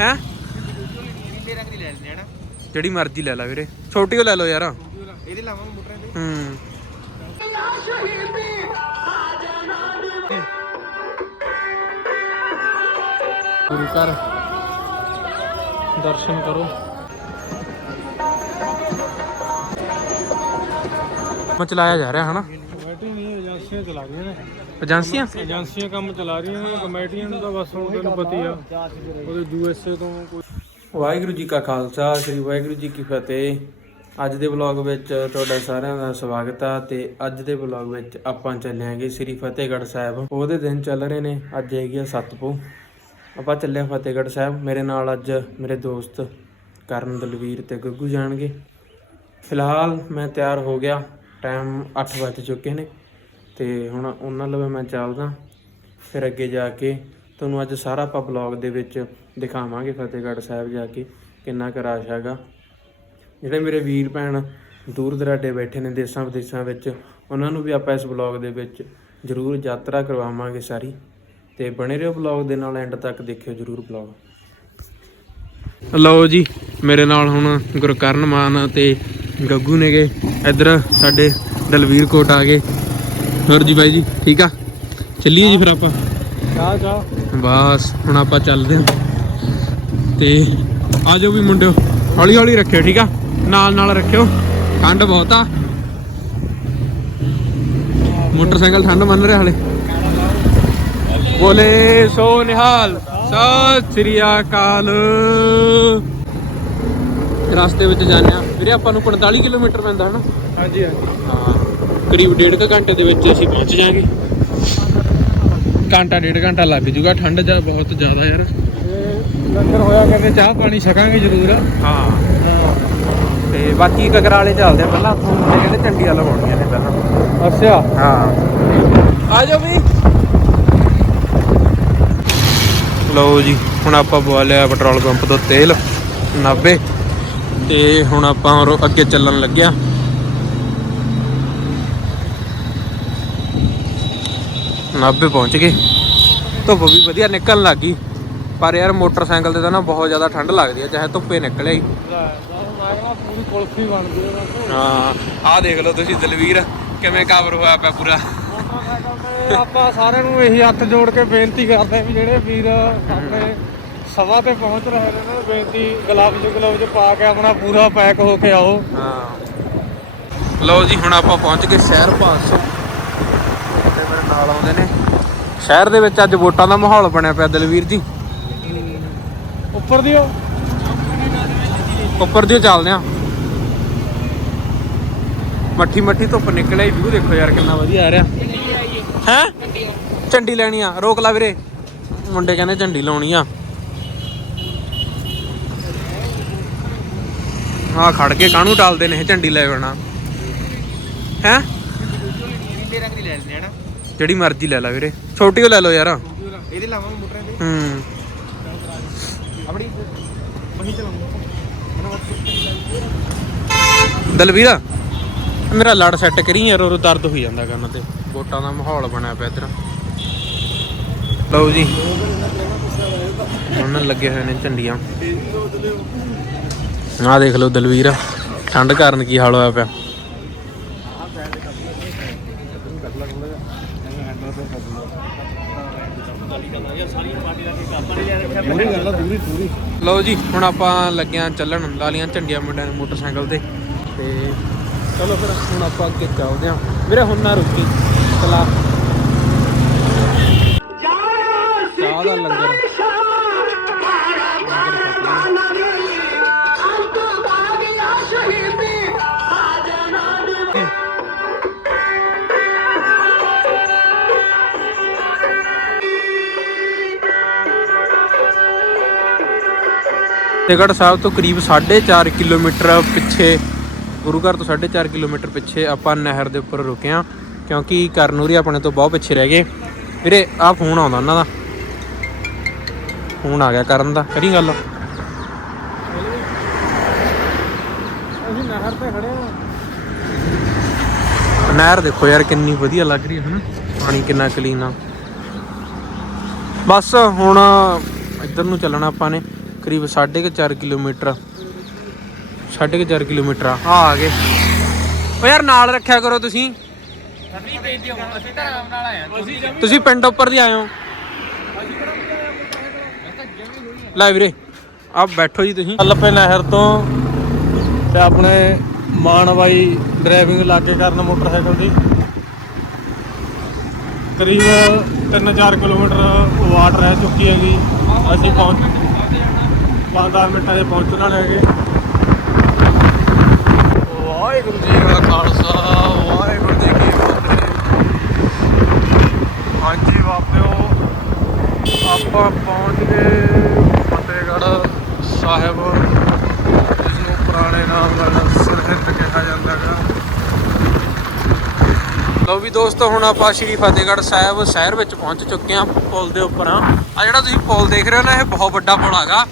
ਹੈ? ਨੀਲੇ ਰੰਗ ਦੀ ਲੈ ਲੈਣੇ ਹਨਾ ਜਿਹੜੀ ਮਰਜ਼ੀ ਲੈ ਲੈ ਵੀਰੇ। ਛੋਟੀ ਓ ਲੈ ਲਓ ਯਾਰ। ਇਹਦੇ ਲਾਵਾਂਗੇ ਮੋਟਰਾਂ ਦੇ। ਹੂੰ। ਗੁਰੂ ਘਰ। ਦਰਸ਼ਨ ਕਰੋ। ਮੈਂ ਚਲਾਇਆ ਜਾ ਰਿਹਾ ਹਨਾ? ਕਮੇਟੀ ਨਹੀਂ ਏਜੰਸੀਆਂ ਚਲਾ ਰਹੀਆਂ ਨੇ। ਏਜੰਸੀਆਂ? ਏਜੰਸੀਆਂ ਕੰਮ ਚਲਾ ਰਹੀਆਂ ਨੇ ਕਮੇਟੀਆਂ ਨੂੰ ਤਾਂ ਬਸ ਹੁਣ ਤੈਨੂੰ ਪਤਾ ਹੀ ਆ। ਉਹਦੇ ਯੂਐਸਏ ਤੋਂ ਕੋਈ ਵਾਹਿਗੁਰੂ ਜੀ ਕਾ ਖਾਲਸਾ ਸ੍ਰੀ ਵਾਹਿਗੁਰੂ ਜੀ ਕੀ ਫਤਿਹ। ਅੱਜ ਦੇ ਵਲੌਗ ਵਿੱਚ ਤੁਹਾਡਾ ਸਾਰਿਆਂ ਦਾ ਸਵਾਗਤ ਆ ਤੇ ਅੱਜ ਦੇ ਵਲੌਗ ਵਿੱਚ ਆਪਾਂ ਚੱਲਿਆਂਗੇ ਸ੍ਰੀ ਫਤਿਹਗੜ੍ਹ ਸਾਹਿਬ। ਉਹਦੇ ਦਿਨ ਚੱਲ ਰਹੇ ਨੇ ਅੱਜ ਹੈਗੀ ਆ ਸਤਪੂ ਆਪਾਂ ਚੱਲੇ ਆ ਫਤਿਹਗੜ੍ਹ ਸਾਹਿਬ। ਮੇਰੇ ਨਾਲ ਅੱਜ ਮੇਰੇ ਦੋਸਤ ਕਰਨ ਦਲਵੀਰ ਤੇ ਗੱਗੂ ਜਾਣਗੇ। ਫਿਲਹਾਲ ਮੈਂ ਤਿਆਰ ਹੋ ਗਿਆ। ਟਾਈਮ 8 ਵੱਜ ਚੁੱਕੇ ਨੇ। ਤੇ ਹੁਣ ਉਹਨਾਂ ਲਵੇ ਮੈਂ ਚੱਲਦਾ। ਫਿਰ ਅੱਗੇ ਜਾ ਕੇ ਤੁਹਾਨੂੰ ਅੱਜ ਸਾਰਾ ਆਪਾਂ ਬਲੌਗ ਦੇ ਵਿੱਚ ਦਿਖਾਵਾਂਗੇ ਫਤਿਹਗੜ੍ਹ ਸਾਹਿਬ ਜਾ ਕੇ ਕਿੰਨਾ ਕੁ ਰਸ਼ ਹੈਗਾ। ਜਿਹੜੇ ਮੇਰੇ ਵੀਰ ਭੈਣ ਦੂਰ ਦਰਾਡੇ ਬੈਠੇ ਨੇ ਦੇਸ਼ਾਂ ਵਿਦੇਸ਼ਾਂ ਵਿੱਚ, ਉਹਨਾਂ ਨੂੰ ਵੀ ਆਪਾਂ ਇਸ ਬਲੌਗ ਦੇ ਵਿੱਚ ਜ਼ਰੂਰ ਯਾਤਰਾ ਕਰਵਾਵਾਂਗੇ ਸਾਰੀ। ਤੇ ਬਣੇ ਰਹੋ ਬਲੌਗ ਦੇ ਨਾਲ ਐਂਡ ਤੱਕ ਦੇਖਿਓ ਜ਼ਰੂਰ ਬਲੌਗ ਲਓ ਜੀ, ਮੇਰੇ ਨਾਲ ਹੁਣ ਗੁਰਕਰਨ ਮਾਨ ਤੇ ਗੱਗੂ ਨੇਗੇ। ਇੱਧਰ ਸਾਡੇ ਦਲਵੀਰ ਕੋਟ ਆ ਗਏ। ਹੋਰ ਜੀ ਬਾਈ ਜੀ ਠੀਕ ਆ? ਚੱਲੀਏ ਜੀ ਫਿਰ ਆਪਾਂ। ਚਾਹ ਚਾਹ। ਬਸ ਹੁਣ ਆਪਾਂ ਚੱਲਦੇ ਹਾਂ। ਤੇ ਆ ਜਾਓ ਵੀ ਮੁੰਡਿਓ। ਹੌਲੀ ਹੌਲੀ ਰੱਖਿਓ ਠੀਕ ਆ? ਨਾਲ ਨਾਲ ਰੱਖਿਓ। ਠੰਡ ਬਹੁਤ ਆ। ਮੋਟਰਸਾਈਕਲ ਠੰਡ ਮੰਨ ਰਿਹਾ ਹਲੇ। ਬੋਲੇ ਸੋ ਨਿਹਾਲ ਸਤਿ ਸ੍ਰੀ ਅਕਾਲ। ਰਸਤੇ ਵਿੱਚ ਜਾਂਦੇ ਆ ਵੀਰੇ ਆਪਾਂ ਨੂੰ 45 ਕਿਲੋਮੀਟਰ ਪੈਂਦਾ ਹਨਾ? ਹਾਂਜੀ ਹਾਂਜੀ। ਹਾਂ। ਕਰੀਬ ਡੇਢ ਕੁ ਘੰਟੇ ਦੇ ਵਿੱਚ ਅਸੀਂ ਪਹੁੰਚ ਜਾਾਂਗੇ। ਘੰਟਾ ਡੇਢ ਘੰਟਾ ਲੱਗ ਜੂਗਾ ਠੰਡ ਜਾ ਬਹੁਤ ਜ਼ਿਆਦਾ ਯਾਰ। ਤੇ ਲੰਗਰ ਹੋਇਆ ਕਹਿੰਦੇ ਚਾਹ ਪਾਣੀ ਛਕਾਂਗੇ ਜ਼ਰੂਰ। ਹਾਂ। ਤੇ ਬਾਕੀ ਕਕਰਾਲੇ ਚੱਲਦੇ ਆ ਪਹਿਲਾਂ ਆਪਾਂ ਮੁੰਡੇ ਕਹਿੰਦੇ ਚੰਡੀ ਵਾਲਾ ਹੋਣੀਆਂ ਨੇ ਪਹਿਲਾਂ। ਅੱਛਾ। ਹਾਂ। ਆ ਜਾਓ ਵੀ। ਲਓ ਜੀ ਹੁਣ ਆਪਾਂ ਪਵਾ ਲਿਆ ਪੈਟਰੋਲ ਪੰਪ ਤੋਂ ਤੇਲ 90 ਤੇ ਹੁਣ ਆਪਾਂ ਅੱਗੇ ਚੱਲਣ ਲੱਗਿਆ। ਨਾਭੇ ਪਹੁੰਚ ਗਏ। ਧੁੱਪ ਵੀ ਵਧੀਆ ਨਿਕਲਣ ਲੱਗ ਗਈ। ਪਰ ਯਾਰ ਮੋਟਰਸਾਈਕਲ ਤੇ ਤਾਂ ਨਾ ਬਹੁਤ ਜ਼ਿਆਦਾ ਠੰਡ ਲੱਗਦੀ ਹੈ ਚਾਹੇ ਧੁੱਪੇ ਨਿਕਲੇ ਹੀ। ਪੂਰੀ ਕੁਲਫੀ ਬਣਦੀ ਹੈ ਬਸ ਹਾਂ ਆਹ ਦੇਖ ਲਓ ਤੁਸੀਂ ਦਲਵੀਰ ਕਿਵੇਂ ਕਵਰ ਹੋਇਆ ਪਿਆ ਪੂਰਾ। ਆਪਾਂ ਸਾਰਿਆਂ ਨੂੰ ਇਹੀ ਹੱਥ ਜੋੜ ਕੇ ਬੇਨਤੀ ਕਰਦੇ ਵੀ ਜਿਹੜੇ ਵੀਰ ਆਪਣੇ ਸਭਾ ਤੇ ਪਹੁੰਚ ਰਹੇ ਨੇ ਨੂੰ ਬੇਨਤੀ ਗਲਵਜ਼ ਗਲਵਜ਼ ਪਾ ਕੇ ਆਪਣਾ ਪੂਰਾ ਪੈਕ ਹੋ ਕੇ ਆਓ। ਹਾਂ। ਲਓ ਜੀ ਹੁਣ ਆਪਾਂ ਪਹੁੰਚ ਗਏ ਸ਼ਹਿਰ 500 ਤੇ। ਮੇਰੇ ਨਾਲ ਆਉਂਦੇ ਨੇ। ਸ਼ਹਿਰ ਦੇ ਵਿੱਚ ਅੱਜ ਵੋਟਾਂ ਦਾ ਮਾਹੌਲ ਬਣਿਆ ਪਿਆ ਦਲਵੀਰ ਜੀ। ਉੱਪਰ ਦਿਓ ਉੱਪਰ ਦੀ ਚੱਲਦੇ ਆ। ਮੱਠੀ ਮੱਠੀ ਧੁੱਪ ਨਿਕਲਿਆ ਵਿਊ ਦੇਖੋ ਯਾਰ ਕਿੰਨਾ ਵਧੀਆ ਆ ਰਿਹਾ। ਹੈ? ਝੰਡੀ ਲੈਣੀ ਆ ਰੋਕ ਲਾ ਵੀਰੇ। ਮੁੰਡੇ ਕਹਿੰਦੇ ਝੰਡੀ ਲਾਉਣੀ ਆ। ਆ ਖੜ ਕੇ ਕਾਹਨੂੰ ਟਾਲਦੇ ਨੇ ਇਹ ਝੰਡੀ ਲੈ ਬਣਾ ਹੈ? ਲੈਣੇ ਹਨਾ ਜਿਹੜੀ ਮਰਜ਼ੀ ਲੈ ਲੈ ਵੀਰੇ। ਛੋਟੀ ਓ ਲੈ ਲਓ ਯਾਰ। ਇਹਦੇ ਲਾਵਾਂਗੇ ਮੋਟਰਾਂ ਦੇ ਹੂੰ। ਆਪਣੀ ਵਹੀ ਚਲਾਉਂਗੇ ਦਲਵੀਰਾ ਮੇਰਾ ਲੜ ਸੈੱਟ ਕਰੀ ਯਾਰ ਉਹ ਦਰਦ ਹੋਈ ਜਾਂਦਾ ਕੰਨ ਤੇ। ਵੋਟਾਂ ਦਾ ਮਾਹੌਲ ਬਣਿਆ ਪਿਆ ਇੱਧਰ। ਲਓ ਜੀ। ਉਹਨਾਂ ਲੱਗੇ ਹੋਏ ਨੇ ਝੰਡੀਆਂ। ਆਹ ਦੇਖ ਲਓ ਦਲਵੀਰ ਠੰਡ ਕਾਰਨ ਕੀ ਹਾਲ ਹੋਇਆ ਪਿਆ ਪੂਰੀ ਗੱਲ ਆ ਪੂਰੀ ਲਓ ਜੀ, ਹੁਣ ਆਪਾਂ ਲੱਗਿਆ ਚੱਲਣ ਲਾਲੀਆਂ ਝੰਡੀਆਂ ਮੁੰਡਿਆਂ ਨੇ ਮੋਟਰਸਾਈਕਲ ਤੇ। ਤੇ ਚਲੋ ਫਿਰ ਹੁਣ ਆਪਾਂ ਅੱਗੇ ਚੱਲਦੇ ਆਂ। ਵੀਰੇ, ਹੁਣ ਨਾ ਰੁਕੀ। ਚਲਾ ਚਾਹ ਦਾ ਲੰਗਰ। ਫਤਿਹਗੜ੍ਹ ਸਾਹਿਬ ਤੋਂ ਕਰੀਬ 4.5 ਕਿਲੋਮੀਟਰ ਪਿੱਛੇ ਗੁਰੂ ਘਰ ਤੋਂ 4.5 ਕਿਲੋਮੀਟਰ ਪਿੱਛੇ ਆਪਾਂ ਨਹਿਰ ਦੇ ਉੱਪਰ ਰੁਕੇ ਹਾਂ ਕਿਉਂਕਿ ਕਰਨੂਰੀ ਆਪਣੇ ਤੋਂ ਬਹੁਤ ਪਿੱਛੇ ਰਹਿ ਗਏ। ਵੀਰੇ ਆਹ ਫੋਨ ਆਉਂਦਾ ਉਹਨਾਂ ਦਾ। ਫੋਨ ਆ ਗਿਆ ਕਰਨ ਦਾ। ਕਰੀ ਗੱਲ। ਅਸੀਂ ਨਹਿਰ ਤੇ ਖੜੇ ਆ ਨਹਿਰ ਦੇਖੋ ਯਾਰ ਕਿੰਨੀ ਵਧੀਆ ਲੱਗ ਰਹੀ ਹੈ ਹਨਾ? ਪਾਣੀ ਕਿੰਨਾ ਕਲੀਨ ਆ। ਬਸ ਹੁਣ ਇੱਧਰ ਨੂੰ ਚੱਲਣਾ ਆਪਾਂ ਨੇ। ਕਰੀਬ 4.5 ਕਿਲੋਮੀਟਰ 4.5 ਕਿਲੋਮੀਟਰ ਆ। ਆਹ ਆ ਗਏ। ਓ ਯਾਰ ਨਾਲ ਰੱਖਿਆ ਕਰੋ ਤੁਸੀਂ। ਤੁਸੀਂ ਪਿੰਡ ਉੱਪਰ ਦੀ ਆਏ ਹੋ। ਲੈ ਵੀਰੇ ਆ ਬੈਠੋ ਜੀ ਤੁਸੀਂ। ਲੱਪੇ ਨਹਿਰ ਤੋਂ ਤੇ ਆਪਣੇ ਮਾਨ ਬਾਈ ਡਰਾਈਵਿੰਗ ਲਾਗੇ ਕਰਨ ਮੋਟਰਸਾਈਕਲ ਦੀ। ਕਰੀਬ 3-4 ਕਿਲੋਮੀਟਰ ਵਾਟ ਰਹਿ ਚੁੱਕੀ ਹੈਗੀ। ਅਸੀਂ ਪਹੁੰਚ 5-10 ਮਿੰਟਾਂ 'ਚ ਪਹੁੰਚਣਾ ਵਾਲੇ ਹੈਗੇ ਵਾਹਿਗੁਰੂ ਜੀ ਕਾ ਖਾਲਸਾ, ਵਾਹਿਗੁਰੂ ਜੀ ਕੀ ਫਤਿਹ। ਹਾਂਜੀ ਬਾਪਿਓ ਆਪਾਂ ਪਹੁੰਚ ਗਏ ਫਤਿਹਗੜ੍ਹ ਸਾਹਿਬ ਜਿਸ ਨੂੰ ਪੁਰਾਣੇ ਨਾਮ ਨਾਲ ਸਰਹਿੰਦ ਕਿਹਾ ਜਾਂਦਾ ਹੈ ਲਓ ਵੀ ਦੋਸਤੋ, ਹੁਣ ਆਪਾਂ ਸ਼੍ਰੀ ਫਤਿਹਗੜ੍ਹ ਸਾਹਿਬ ਸ਼ਹਿਰ ਵਿੱਚ ਪਹੁੰਚ ਚੁੱਕੇ ਹਾਂ ਪੁਲ ਦੇ ਉੱਪਰ। ਆ ਆ ਜਿਹੜਾ ਤੁਸੀਂ ਪੁਲ ਦੇਖ ਰਹੇ ਹੋ ਨਾ, ਇਹ ਬਹੁਤ ਵੱਡਾ ਪੁਲ ਹੈਗਾ।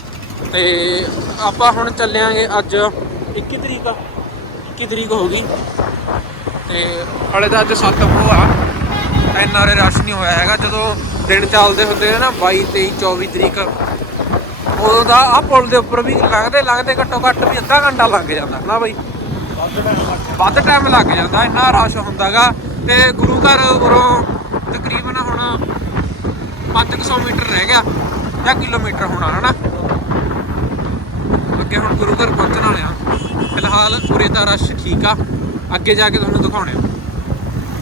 ਤੇ ਆਪਾਂ ਹੁਣ ਚੱਲਿਆਂਗੇ ਅੱਜ 21 ਤਰੀਕ ਆ। 21 ਤਰੀਕ ਹੋ ਗਈ। ਤੇ ਹਲੇ ਤਾਂ ਅੱਜ 7 ਪੋ ਆ। ਇੰਨਾ ਰੇ ਰਸ਼ ਨਹੀਂ ਹੋਇਆ ਹੈਗਾ। ਜਦੋਂ ਦਿਨ ਚੱਲਦੇ ਹੁੰਦੇ ਨੇ ਨਾ 22 23 24 ਤਰੀਕ, ਉਦੋਂ ਦਾ ਆ ਪੁਲ ਦੇ ਉੱਪਰ ਵੀ ਲੱਗਦੇ ਲੱਗਦੇ ਘੱਟੋ ਘੱਟ ਵੀ ਅੱਧਾ ਘੰਟਾ ਲੱਗ ਜਾਂਦਾ ਨਾ ਬਾਈ? ਵੱਧ ਟਾਈਮ ਲੱਗ ਜਾਂਦਾ, ਇੰਨਾ ਰਸ਼ ਹੁੰਦਾਗਾ। ਤੇ ਗੁਰੂ ਘਰ ਉਰੋਂ ਤਕਰੀਬਨ ਹੁਣ 500 ਮੀਟਰ ਰਹਿ ਗਿਆ, ਜਾਂ ਕਿਲੋਮੀਟਰ ਹੋਣਾ, ਹਨਾ ਅੱਗੇ ਹੁਣ ਗੁਰੂ ਘਰ ਪਹੁੰਚਣ ਵਾਲੇ ਆ ਫਿਲਹਾਲ ਉਰੇ ਦਾ ਰਸ਼ ਠੀਕ ਆ। ਅੱਗੇ ਜਾ ਕੇ ਤੁਹਾਨੂੰ ਦਿਖਾਉਣੇ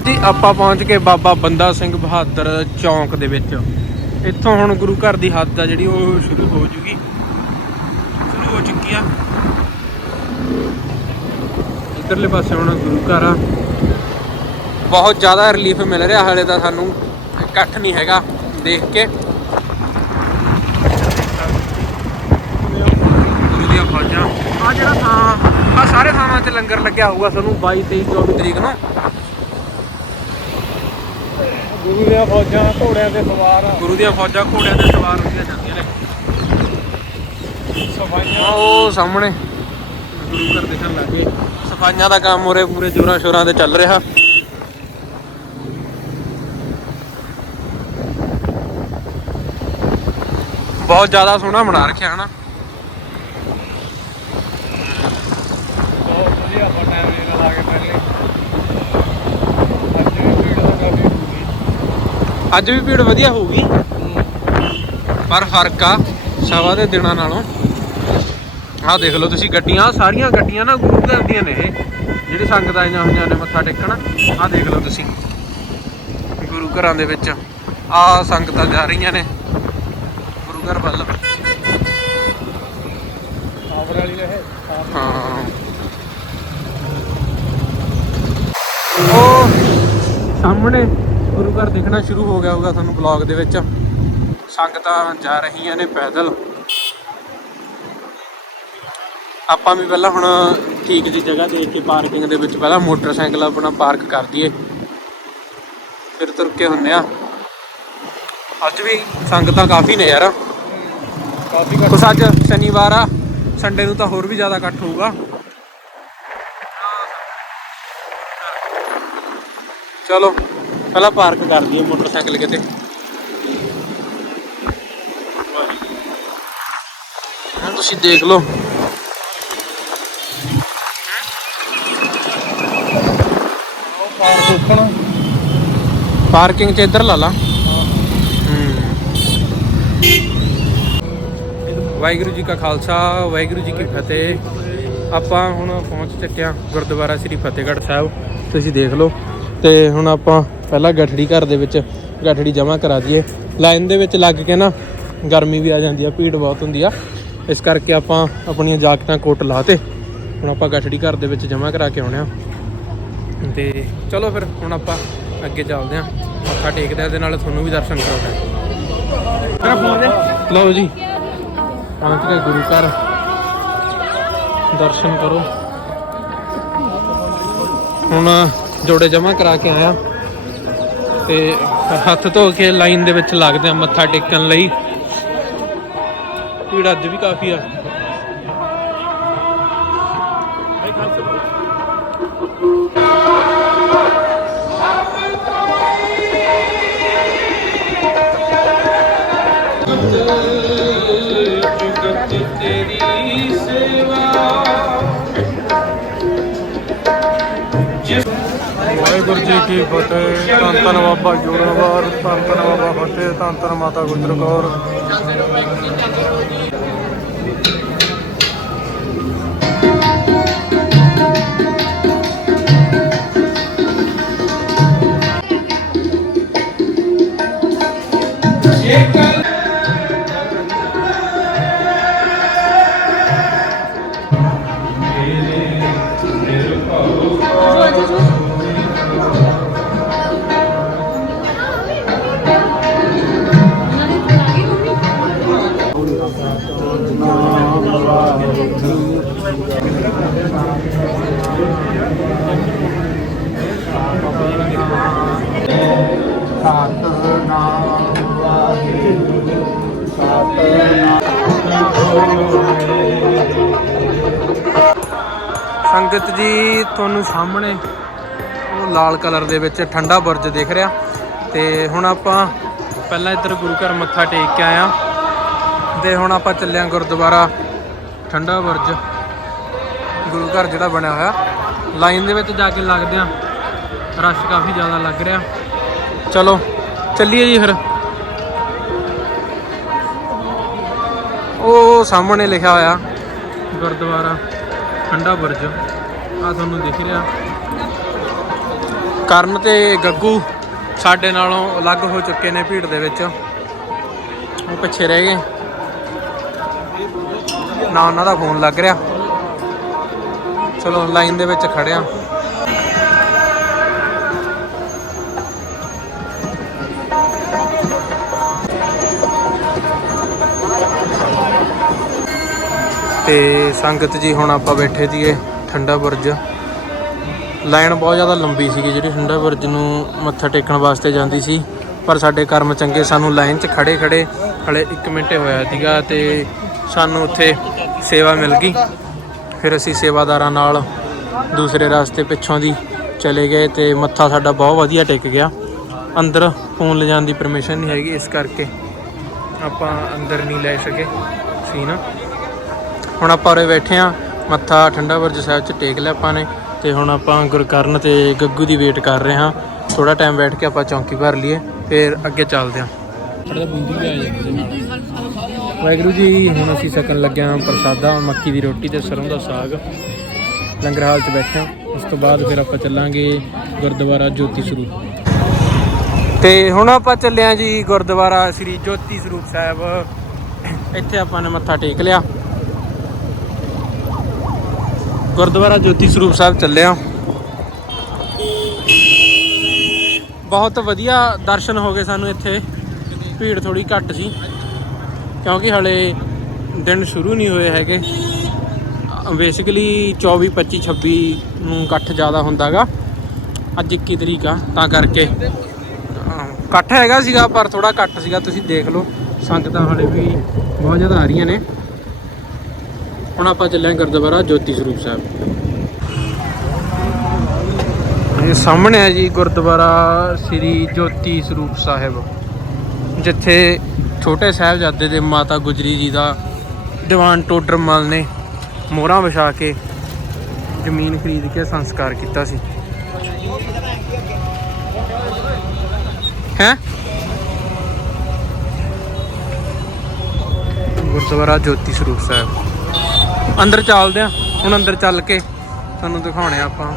ਜੀ, ਆਪਾਂ ਪਹੁੰਚ ਕੇ ਬਾਬਾ ਬੰਦਾ ਸਿੰਘ ਬਹਾਦਰ ਚੌਂਕ ਦੇ ਵਿੱਚ। ਇੱਥੋਂ ਹੁਣ ਗੁਰੂ ਘਰ ਦੀ ਹੱਦ ਆ ਜਿਹੜੀ ਉਹ ਸ਼ੁਰੂ ਹੋ ਜੂਗੀ। ਸ਼ੁਰੂ ਹੋ ਚੁੱਕੀ ਆ। ਇਧਰਲੇ ਪਾਸੇ ਹੁਣ ਗੁਰੂ ਘਰ ਆ। ਬਹੁਤ ਜ਼ਿਆਦਾ ਰਿਲੀਫ ਮਿਲ ਰਿਹਾ ਹਾਲੇ ਤਾਂ ਸਾਨੂੰ। ਇਕੱਠ ਨਹੀਂ ਹੈਗਾ, ਦੇਖ ਕੇ। ਗੁਰੂ ਦੀਆਂ ਫੌਜਾਂ ਆ। ਜਿਹੜਾ ਥਾਂ ਆ ਸਾਰੇ ਥਾਵਾਂ 'ਚ ਲੰਗਰ ਲੱਗਿਆ ਹੋਊਗਾ ਸਾਨੂੰ 22 23 24 ਤਰੀਕ ਨੂੰ। ਗੁਰੂ ਦੀਆਂ ਫੌਜਾਂ ਘੋੜਿਆਂ ਤੇ ਸਵਾਰ। ਗੁਰੂ ਦੀਆਂ ਫੌਜਾਂ ਘੋੜਿਆਂ ਤੇ ਸਵਾਰ ਹੁੰਦੀਆਂ ਜਾਂਦੀਆਂ ਨੇ। ਸਫਾਈਆਂ। ਉਹ ਸਾਹਮਣੇ। ਗੁਰੂ ਘਰ ਦਿਖਣ ਲੱਗੇ। ਸਫਾਈਆਂ ਦਾ ਕੰਮ ਉਰੇ ਪੂਰੇ ਜੋਰਾਂ ਸ਼ੋਰਾਂ ਤੇ ਚੱਲ ਰਿਹਾ। ਬਹੁਤ ਜ਼ਿਆਦਾ ਸੋਹਣਾ ਬਣਾ ਰੱਖਿਆ ਹਨਾ ਬਹੁਤ ਵਧੀਆ ਆਪਾਂ ਟਾਈਮ ਇਹ ਲਾ ਕੇ ਪਹਿਲੇ ਅੱਜ ਵੀ ਭੀੜ ਤਾਂ ਕਾਫੀ ਹੋਊਗੀ ਅੱਜ ਵੀ ਭੀੜ ਵਧੀਆ ਹੋਊਗੀ। ਪਰ ਫ਼ਰਕ ਆ ਸਵਾ ਦੇ ਦਿਨਾਂ ਨਾਲੋਂ। ਆਹ ਦੇਖ ਲਓ ਤੁਸੀਂ ਗੱਡੀਆਂ ਸਾਰੀਆਂ ਗੱਡੀਆਂ ਨਾ ਗੁਰੂ ਘਰ ਦੀਆਂ ਨੇ ਇਹ। ਜਿਹੜੀ ਸੰਗਤ ਆਈਆਂ ਹੋਈਆਂ ਨੇ ਮੱਥਾ ਟੇਕਣ ਆਹ ਦੇਖ ਲਓ ਤੁਸੀਂ। ਗੁਰੂ ਘਰਾਂ ਦੇ ਵਿੱਚ ਆਹ ਸੰਗਤਾਂ ਜਾ ਰਹੀਆਂ ਨੇ। ਗੁਰੂ ਘਰ ਵੱਲ। ਆਵਰ ਵਾਲੀ ਰਹੇ ਹਾਂ। ਉਹ ਸਾਹਮਣੇ ਗੁਰੂ ਘਰ ਦਿਖਣਾ ਸ਼ੁਰੂ ਹੋ ਗਿਆ ਹੋਊਗਾ ਤੁਹਾਨੂੰ ਬਲੌਗ ਦੇ ਵਿੱਚ। ਸੰਗਤਾਂ ਜਾ ਰਹੀਆਂ ਨੇ ਪੈਦਲ। ਆਪਾਂ ਵੀ ਪਹਿਲਾਂ ਹੁਣ ਠੀਕ ਜੀ ਜਗ੍ਹਾ ਦੇਖ ਕੇ ਪਾਰਕਿੰਗ ਦੇ ਵਿੱਚ ਪਹਿਲਾਂ ਮੋਟਰਸਾਈਕਲ ਆਪਣਾ ਪਾਰਕ ਕਰ ਦਈਏ। ਫਿਰ ਤੁਰ ਕੇ ਹੁੰਨੇ ਆ। ਅੱਜ ਵੀ ਸੰਗਤਾਂ ਕਾਫੀ ਨੇ ਯਾਰ। ਕਾਫੀ ਘੱਟ। ਕੁਛ ਅੱਜ ਸ਼ਨੀਵਾਰ ਆ ਸੰਡੇ ਨੂੰ ਤਾਂ ਹੋਰ ਵੀ ਜ਼ਿਆਦਾ ਇਕੱਠ ਹੋਊਗਾ। ਚਲੋ। ਪਹਿਲਾਂ ਪਾਰਕ ਕਰ ਦਈਏ ਮੋਟਰਸਾਈਕਲ ਕਿਤੇ। ਹੁਣ ਤੁਸੀਂ ਦੇਖ ਲਓ। ਪਾਰ ਓਪਨ ਪਾਰਕਿੰਗ ਤੇ ਇੱਧਰ ਲਾ ਲਾ। ਵਾਹਿਗੁਰੂ ਜੀ ਕਾ ਖਾਲਸਾ, ਵਾਹਿਗੁਰੂ ਜੀ ਕੀ ਫਤਿਹ। ਆਪਾਂ ਹੁਣ ਪਹੁੰਚ ਚੁੱਕੇ ਹਾਂ ਗੁਰਦੁਆਰਾ ਸ੍ਰੀ ਫਤਿਹਗੜ੍ਹ ਸਾਹਿਬ। ਤੁਸੀਂ ਦੇਖ ਲਓ। ਤੇ ਹੁਣ ਆਪਾਂ ਪਹਿਲਾਂ ਗਠੜੀ ਘਰ ਦੇ ਵਿੱਚ ਗਠੜੀ ਜਮ੍ਹਾਂ ਕਰਾ ਦਈਏ। ਲਾਈਨ ਦੇ ਵਿੱਚ ਲੱਗ ਕੇ ਨਾ ਗਰਮੀ ਵੀ ਆ ਜਾਂਦੀ ਆ ਭੀੜ ਬਹੁਤ ਹੁੰਦੀ ਆ। ਇਸ ਕਰਕੇ ਆਪਾਂ ਆਪਣੀਆਂ ਜਾਕਟਾਂ ਕੋਟ ਲਾਤੇ ਹੁਣ ਆਪਾਂ ਗਠੜੀ ਘਰ ਦੇ ਵਿੱਚ ਜਮ੍ਹਾਂ ਕਰਾ ਕੇ ਆਉਣੇ ਆ। ਤੇ ਚਲੋ ਫਿਰ ਹੁਣ ਆਪਾਂ ਅੱਗੇ ਚੱਲਦੇ ਆਂ। ਮੱਥਾ ਟੇਕਦੇ ਆਂ ਦੇ ਨਾਲ ਤੁਹਾਨੂੰ ਵੀ ਦਰਸ਼ਨ ਕਰਾਉਂਦੇ ਫੋਨ ਲਓ ਜੀ ਪਹੁੰਚ ਗਏ ਗੁਰੂ ਘਰ। ਦਰਸ਼ਨ ਕਰੋ। ਹੁਣ ਜੋੜੇ ਜਮਾ ਕਰਾ ਕੇ ਆਇਆ। ਤੇ ਹੱਥ ਧੋ ਕੇ ਲਾਈਨ ਦੇ ਵਿੱਚ ਲੱਗਦੇ ਆ ਮੱਥਾ ਟੇਕਣ ਲਈ। ਭੀੜ ਅੱਜ ਵੀ ਕਾਫੀ ਆ। ਵਾਹਿਗੁਰੂ ਜੀ ਕੀ ਫਤਿਹ। ਧੰਨ ਧੰਨ ਬਾਬਾ ਜੋਰਾਵਰ, ਧੰਨ ਧੰਨ ਬਾਬਾ ਫਤਿਹ, ਧੰਨ ਧੰਨ ਮਾਤਾ ਗੁਜਰ ਕੌਰ। ਸੰਗਤ ਜੀ, ਤੁਹਾਨੂੰ ਸਾਹਮਣੇ ਉਹ ਲਾਲ ਕਲਰ ਦੇ ਵਿੱਚ ਠੰਡਾ ਬੁਰਜ ਦਿਖ ਰਿਹਾ। ਤੇ ਹੁਣ ਆਪਾਂ ਪਹਿਲਾਂ ਇੱਧਰ ਗੁਰੂ ਘਰ ਮੱਥਾ ਟੇਕ ਕੇ ਆਇਆ। ਤੇ ਹੁਣ ਆਪਾਂ ਚੱਲਿਆ ਗੁਰਦੁਆਰਾ ਠੰਡਾ ਬੁਰਜ। ਗੁਰੂ ਘਰ ਜਿਹੜਾ ਬਣਿਆ ਹੋਇਆ। ਲਾਈਨ ਦੇ ਵਿੱਚ ਜਾ ਕੇ ਲੱਗਦੇ ਆਂ ਰਸ਼ ਕਾਫੀ ਜ਼ਿਆਦਾ ਲੱਗ ਰਿਹਾ। ਚਲੋ, ਚੱਲੀਏ ਜੀ ਫਿਰ। ਉਹ ਸਾਹਮਣੇ ਲਿਖਿਆ ਹੋਇਆ ਗੁਰਦੁਆਰਾ। ਠੰਡਾ ਬੁਰਜ ਆ ਤੁਹਾਨੂੰ ਦਿਖ ਰਿਹਾ। ਕਰਨ ਤੇ ਗੱਗੂ ਸਾਡੇ ਨਾਲੋਂ ਅਲੱਗ ਹੋ ਚੁੱਕੇ ਨੇ ਭੀੜ ਦੇ ਵਿੱਚ। ਉਹ ਪਿੱਛੇ ਰਹਿ ਗਏ। ਨਾ ਉਹਨਾਂ ਦਾ ਫੋਨ ਲੱਗ ਰਿਹਾ। ਚਲੋ ਲਾਈਨ ਦੇ ਵਿੱਚ ਖੜਿਆ ਤੇ ਸੰਗਤ ਜੀ ਹੁਣ ਆਪਾਂ ਬੈਠੇ ਸੀਗੇ ਠੰਡਾ ਬੁਰਜ। ਲਾਈਨ ਬਹੁਤ ਜ਼ਿਆਦਾ ਲੰਬੀ ਸੀਗੀ ਜਿਹੜੀ ਠੰਡਾ ਬੁਰਜ ਨੂੰ ਮੱਥਾ ਟੇਕਣ ਵਾਸਤੇ ਜਾਂਦੀ ਸੀ। ਪਰ ਸਾਡੇ ਕਰਮ ਚੰਗੇ ਸਾਨੂੰ ਲਾਈਨ 'ਚ ਖੜੇ ਖੜੇ ਹਲੇ 1 ਮਿੰਟ ਹੋਇਆ ਸੀਗਾ ਤੇ ਸਾਨੂੰ ਉੱਥੇ ਸੇਵਾ ਮਿਲ ਗਈ। ਫਿਰ ਅਸੀਂ ਸੇਵਾਦਾਰਾਂ ਨਾਲ ਦੂਸਰੇ ਰਸਤੇ ਪਿੱਛੋਂ ਦੀ ਚਲੇ ਗਏ ਤੇ ਮੱਥਾ ਸਾਡਾ ਬਹੁਤ ਵਧੀਆ ਟਿਕ ਗਿਆ। ਅੰਦਰ ਫੋਨ ਲਿਜਾਣ ਦੀ ਪਰਮਿਸ਼ਨ ਨਹੀਂ ਹੈਗੀ ਇਸ ਕਰਕੇ ਆਪਾਂ ਅੰਦਰ ਨਹੀਂ ਲੈ ਸਕੇ। ਸੀ ਨਾ ਹੁਣ ਆਪਾਂ ਉਰੇ ਬੈਠੇ ਆ, ਮੱਥਾ ਠੰਡਾ ਬੁਰਜ ਸਾਹਿਬ ਚ ਟੇਕ ਲਿਆ ਆਪਾਂ ਨੇ, ਤੇ ਹੁਣ ਆਪਾਂ ਗੁਰਕਰਨ ਤੇ ਗੱਗੂ ਦੀ ਵੇਟ ਕਰ ਰਹੇ ਹਾਂ ਥੋੜਾ ਟਾਈਮ ਬੈਠ ਕੇ ਆਪਾਂ ਚੌਂਕੀ ਭਰ ਲਈਏ, ਫਿਰ ਅੱਗੇ ਚੱਲਦੇ ਹਾਂ ਥੋੜਾ ਬੂੰਦੀ ਵੀ ਆ। ਜਾਂਦੀ ਨਾਲ ਵਾਹਿਗੁਰੂ ਜੀ, ਹੁਣ ਅਸੀਂ ਸਕਣ ਲੱਗਿਆ ਪ੍ਰਸਾਦਾ, ਮੱਕੀ ਦੀ ਰੋਟੀ ਤੇ ਸਰੋਂ ਦਾ ਸਾਗ। ਲੰਗਰ ਹਾਲ 'ਚ ਬੈਠੇ ਹਾਂ ਉਸ ਤੋਂ ਬਾਅਦ ਫਿਰ ਆਪਾਂ ਚੱਲਾਂਗੇ ਗੁਰਦੁਆਰਾ ਜੋਤੀ ਸਰੂਪ। ਤੇ ਹੁਣ ਆਪਾਂ ਚੱਲੇ ਹਾਂ ਜੀ ਗੁਰਦੁਆਰਾ ਸ੍ਰੀ ਜੋਤੀ ਸਰੂਪ ਸਾਹਿਬ। ਇੱਥੇ ਆਪਾਂ ਨੇ ਮੱਥਾ ਟੇਕ ਲਿਆ। ਗੁਰਦੁਆਰਾ ਜੋਤੀ ਸਰੂਪ ਸਾਹਿਬ ਚੱਲਿਆ। ਬਹੁਤ ਵਧੀਆ ਦਰਸ਼ਨ ਹੋ ਗਏ ਸਾਨੂੰ ਇੱਥੇ। ਭੀੜ ਥੋੜੀ ਘੱਟ ਸੀ। ਕਿਉਂਕਿ ਹਲੇ ਦਿਨ ਸ਼ੁਰੂ ਨਹੀਂ ਹੋਏ ਹੈਗੇ। ਬੇਸਿਕਲੀ 24 25 26 ਨੂੰ ਇਕੱਠ ਜ਼ਿਆਦਾ ਹੁੰਦਾਗਾ। ਅੱਜ 21 ਤਰੀਕ ਆ, ਤਾਂ ਕਰਕੇ। ਇਕੱਠ ਹੈਗਾ ਸੀਗਾ, ਪਰ ਥੋੜਾ ਘੱਟ ਸੀਗਾ, ਤੁਸੀਂ ਦੇਖ ਲਓ। ਸੰਗਤਾਂ ਹਲੇ ਵੀ ਬਹੁਤ ਜ਼ਿਆਦਾ ਆ ਰਹੀਆਂ ਨੇ। ਹੁਣ ਆਪਾਂ ਚੱਲੇ ਗੁਰਦੁਆਰਾ ਜੋਤੀ ਸਰੂਪ ਸਾਹਿਬ। ਇਹ ਸਾਹਮਣੇ ਹੈ ਜੀ ਗੁਰਦੁਆਰਾ ਸ੍ਰੀ ਜੋਤੀ ਸਰੂਪ ਸਾਹਿਬ, ਜਿੱਥੇ ਛੋਟੇ ਸਾਹਿਬਜ਼ਾਦੇ ਦੇ ਮਾਤਾ ਗੁਜਰੀ ਜੀ ਦਾ ਦੀਵਾਨ ਟੋਡਰ ਮਲ ਨੇ ਮੋਹਰਾਂ ਵਿਛਾ ਕੇ ਜ਼ਮੀਨ ਖਰੀਦ ਕੇ ਸੰਸਕਾਰ ਕੀਤਾ ਸੀ। ਹੈ? ਗੁਰਦੁਆਰਾ ਜੋਤੀ ਸਰੂਪ ਸਾਹਿਬ। ਅੰਦਰ ਚੱਲਦੇ ਆ ਹੁਣ ਅੰਦਰ ਚੱਲ ਕੇ ਤੁਹਾਨੂੰ ਦਿਖਾਉਣੇ ਆ ਆਪਾਂ।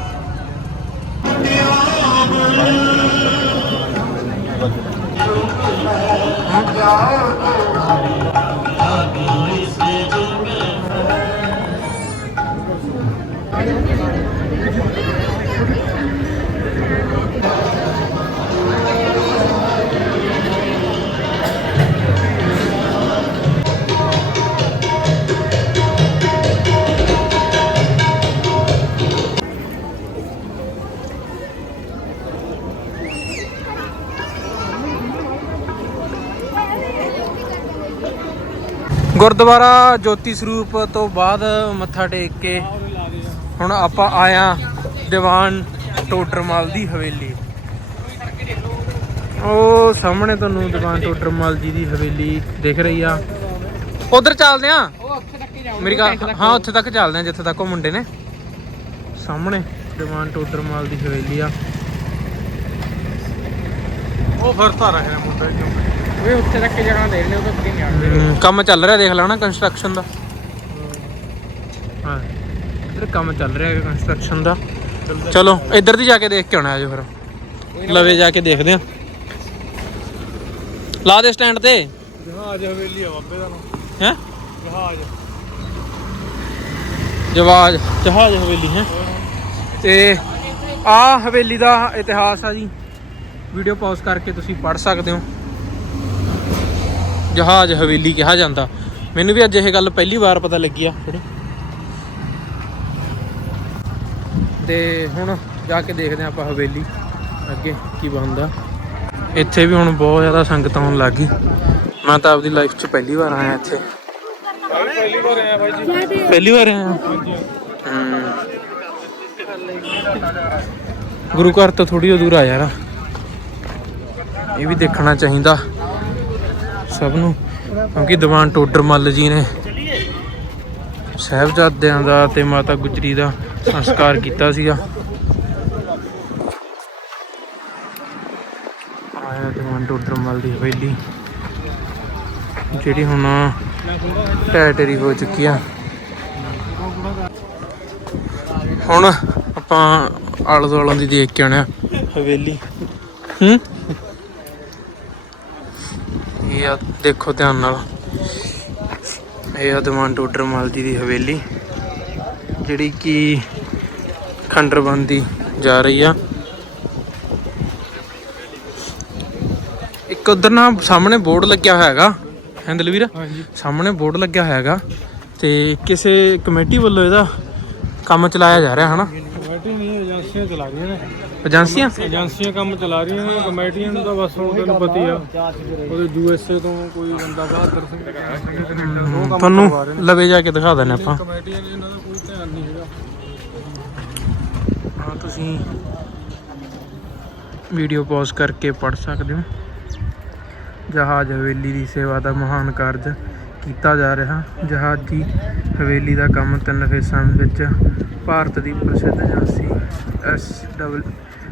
ਗੁਰਦੁਆਰਾ ਜੋਤੀ ਸਰੂਪ ਤੋਂ ਬਾਅਦ ਮੱਥਾ ਟੇਕ ਕੇ ਹੁਣ ਆਪਾਂ ਆਇਆ ਦੀਵਾਨ ਟੋਡਰਮਲ ਦੀ ਹਵੇਲੀ। ਉਹ ਸਾਹਮਣੇ ਤੁਹਾਨੂੰ ਦੀਵਾਨ ਟੋਡਰਮਲ ਜੀ ਦੀ ਹਵੇਲੀ ਦਿਖ ਰਹੀ ਆ। ਉਧਰ ਚੱਲਦੇ ਆ ਮੇਰੀ ਗੱਲ ਹਾਂ, ਉੱਥੇ ਤੱਕ ਚੱਲਦੇ ਆ ਜਿੱਥੇ ਤੱਕ ਉਹ ਮੁੰਡੇ ਨੇ। ਸਾਹਮਣੇ ਦੀਵਾਨ ਟੋਡਰਮਲ ਦੀ ਹਵੇਲੀ ਆ। ਉਹ ਫਿਰਤਾ ਰਿਹਾ ਮੁੰਡਾ ਜੀ ਓਏ ਉੱਥੇ ਤੱਕ ਜਗ੍ਹਾ ਦੇ ਰਹੇ ਉਹ ਤਾਂ ਫਰੀ ਨਹੀਂ ਆਉਂਦੇ। ਕੰਮ ਚੱਲ ਰਿਹਾ ਦੇਖ ਲੈਣਾ ਕੰਸਟਰਕਸ਼ਨ ਦਾ। ਹਾਂ ਇੱਧਰ ਕੰਮ ਚੱਲ ਰਿਹਾ ਹੈ ਕੰਸਟਰਕਸ਼ਨ ਦਾ। ਚਲੋ ਇੱਧਰ ਦੀ ਜਾ ਕੇ ਦੇਖ ਕੇ ਆਉਣਾ ਆਜੋ ਫਿਰ। ਲਵੇ ਜਾ ਕੇ ਦੇਖਦੇ ਆ। ਲਾ ਦੇ ਸਟੈਂਡ ਤੇ। ਜਹਾਜ਼ ਹਵੇਲੀ ਆ ਬਾਬੇ ਦਾ ਨਾਮ। ਹੈ? ਜਹਾਜ਼। ਜਵਾਜ। ਜਹਾਜ਼ ਹਵੇਲੀ ਹੈ? ਤੇ ਆ ਹਵੇਲੀ ਦਾ ਇਤਿਹਾਸ ਆ ਜੀ। ਵੀਡੀਓ ਪੌਜ਼ ਕਰਕੇ ਤੁਸੀਂ ਪੜ੍ਹ ਸਕਦੇ ਹੋ। ਜਹਾਜ਼ ਹਵੇਲੀ ਕਿਹਾ ਜਾਂਦਾ। ਮੈਨੂੰ ਵੀ ਅੱਜ ਇਹ ਗੱਲ ਪਹਿਲੀ ਵਾਰ ਪਤਾ ਲੱਗੀ ਆ ਥੋੜੀ ਤੇ ਹੁਣ ਜਾ ਕੇ ਦੇਖਦੇ ਹਾਂ ਆਪਾਂ ਹਵੇਲੀ, ਅੱਗੇ ਕੀ ਬਣਦਾ। ਇੱਥੇ ਵੀ ਹੁਣ ਬਹੁਤ ਜ਼ਿਆਦਾ ਸੰਗਤ ਆਉਣ ਲੱਗ ਗਈ। ਮੈਂ ਤਾਂ ਆਪਦੀ ਲਾਈਫ 'ਚ ਪਹਿਲੀ ਵਾਰ ਆਇਆ ਇੱਥੇ। ਪਹਿਲੀ ਵਾਰ ਆਇਆ? ਬਾਈ ਜੀ ਪਹਿਲੀ ਵਾਰ ਆਇਆ ਗੁਰੂ ਘਰ ਤੋਂ ਥੋੜੀ ਦੂਰ ਆ ਯਾਰ। ਇਹ ਵੀ ਦੇਖਣਾ ਚਾਹੀਦਾ। ਸਭ ਨੂੰ। ਕਿਉਂਕਿ ਦੀਵਾਨ ਟੋਡਰ ਮੱਲ ਜੀ ਨੇ ਸਾਹਿਬਜ਼ਾਦਿਆਂ ਦਾ ਤੇ ਮਾਤਾ ਗੁਜਰੀ ਦਾ ਸੰਸਕਾਰ ਕੀਤਾ ਸੀਗਾ। ਆਇਆ ਦੀਵਾਨ ਟੋਡਰ ਮੱਲ ਦੀ ਹਵੇਲੀ, ਜਿਹੜੀ ਹੁਣ ਢਹਿ ਢੇਰੀ ਹੋ ਚੁੱਕੀ ਆ। ਹੁਣ ਆਪਾਂ ਆਲੇ ਦੁਆਲੇ ਦੀ ਦੇਖ ਕੇ ਆਉਣਾ ਹਵੇਲੀ। ਹੂੰ? ਇਹ ਆ ਦੇਖੋ ਧਿਆਨ ਨਾਲ। ਇਹ ਆ ਦੀਵਾਨ ਟੋਡਰ ਮੱਲ ਜੀ ਦੀ ਹਵੇਲੀ ਜਿਹੜੀ ਕਿ ਖੰਡਰ ਬਣਦੀ ਜਾ ਰਹੀ ਆ। ਇੱਕ ਉਧਰ ਨਾ ਸਾਹਮਣੇ ਬੋਰਡ ਲੱਗਿਆ ਹੋਇਆ ਹੈਗਾ ਹੈ ਦਲਵੀਰ? ਹਾਂਜੀ। ਸਾਹਮਣੇ ਬੋਰਡ ਲੱਗਿਆ ਹੋਇਆਗਾ ਤੇ ਕਿਸੇ ਕਮੇਟੀ ਵੱਲੋਂ ਇਹਦਾ ਕੰਮ ਚਲਾਇਆ ਜਾ ਰਿਹਾ ਹਨਾ? ਕਮੇਟੀ ਨਹੀਂ ਏਜੰਸੀਆਂ ਚਲਾ ਰਹੀਆਂ ਨੇ। ਏਜੰਸੀਆਂ? ਏਜੰਸੀਆਂ ਕੰਮ ਚਲਾ ਰਹੀਆਂ ਨੇ ਕਮੇਟੀਆਂ ਨੂੰ ਤਾਂ ਬਸ ਹੁਣ ਤੈਨੂੰ ਪਤਾ ਹੀ ਆ। ਉਹਦੇ ਯੂਐਸਏ ਤੋਂ ਕੋਈ ਬੰਦਾ ਬਹਾਦਰ ਸਿੰਘ ਤੁਹਾਨੂੰ ਲਵੇ ਜਾ ਕੇ ਦਿਖਾ ਦਿੰਦੇ ਆਪਾਂ। ਕਮੇਟੀਆਂ ਨੇ ਇਹਨਾਂ ਦਾ ਕੋਈ ਧਿਆਨ ਨਹੀਂ ਹੈਗਾ। ਹਾਂ ਤੁਸੀਂ ਵੀਡੀਓ ਪੌਜ਼ ਕਰਕੇ ਪੜ ਸਕਦੇ ਹੋ। ਜਹਾਜ਼ ਹਵੇਲੀ ਦੀ ਸੇਵਾ ਦਾ ਮਹਾਨ ਕਾਰਜ ਕੀਤਾ ਜਾ ਰਿਹਾ। ਜਹਾਜ਼ ਦੀ ਹਵੇਲੀ ਦਾ ਕੰਮ ਤਿੰਨ ਫੇਸਾਂ ਵਿੱਚ ਭਾਰਤ ਦੀ ਪ੍ਰਸਿੱਧ agency S double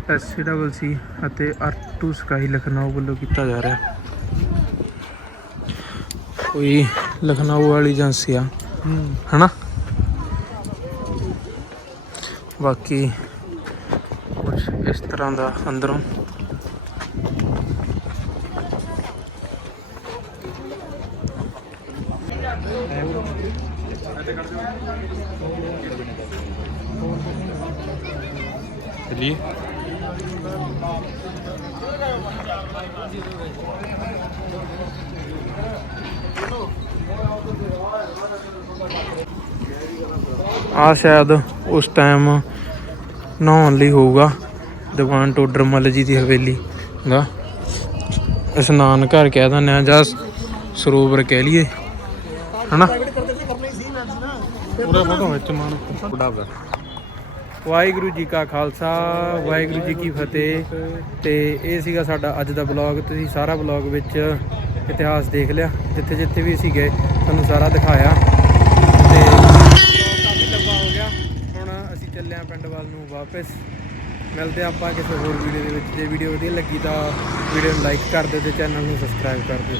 S double C ਅਤੇ ਆਰਟੂ ਸਕਾਈ ਲਖਨਊ ਵੱਲੋਂ ਕੀਤਾ ਜਾ ਰਿਹਾ। ਕੋਈ ਲਖਨਊ ਵਾਲੀ ਏਜੰਸੀ ਆ। ਹਨਾ? ਬਾਕੀ ਕੁਛ ਇਸ ਤਰ੍ਹਾਂ ਦਾ ਅੰਦਰੋਂ। ਚਲਿਏ। ਆ ਸ਼ਾਇਦ ਉਸ ਟਾਈਮ ਨਹਾਉਣ ਲਈ ਹੋਊਗਾ ਦੀਵਾਨ ਟੋਡਰ ਮੱਲ ਜੀ ਦੀ ਹਵੇਲੀ ਦਾ। ਇਸ਼ਨਾਨ ਘਰ ਕਹਿ ਦਿੰਦੇ ਆ ਜਾਂ ਸਰੋਵਰ ਕਹਿ ਲਈਏ। ਹਨਾ? ਪੂਰਾ ਫੋਟੋ ਵਿੱਚ ਮਾਨ ਬੁੱਢਾ ਵਾਹਿਗੁਰੂ ਜੀ ਕਾ ਖਾਲਸਾ, ਵਾਹਿਗੁਰੂ ਜੀ ਕੀ ਫਤਿਹ। ਤੇ ਇਹ ਸੀਗਾ ਸਾਡਾ ਅੱਜ ਦਾ ਬਲੌਗ ਤੁਸੀਂ ਸਾਰਾ ਬਲੌਗ ਵਿੱਚ ਇਤਿਹਾਸ ਦੇਖ ਲਿਆ ਜਿੱਥੇ ਜਿੱਥੇ ਵੀ ਅਸੀਂ ਗਏ, ਤੁਹਾਨੂੰ ਸਾਰਾ ਦਿਖਾਇਆ। ਤੇ ਕਾਫੀ ਲੰਬਾ ਹੋ ਗਿਆ ਹੁਣ ਅਸੀਂ ਚੱਲੇ ਆਂ ਪਿੰਡ ਵੱਲ ਨੂੰ ਵਾਪਸ। ਮਿਲਦੇ ਹਾਂ ਆਪਾਂ ਕਿਸੇ ਹੋਰ ਵੀਡੀਓ ਦੇ ਵਿੱਚ। ਜੇ ਵੀਡੀਓ ਵਧੀਆ ਲੱਗੀ ਤਾਂ ਵੀਡੀਓ ਨੂੰ ਲਾਈਕ ਕਰ ਦਿਓ ਤੇ ਚੈਨਲ ਨੂੰ ਸਬਸਕ੍ਰਾਈਬ ਕਰ ਦਿਓ।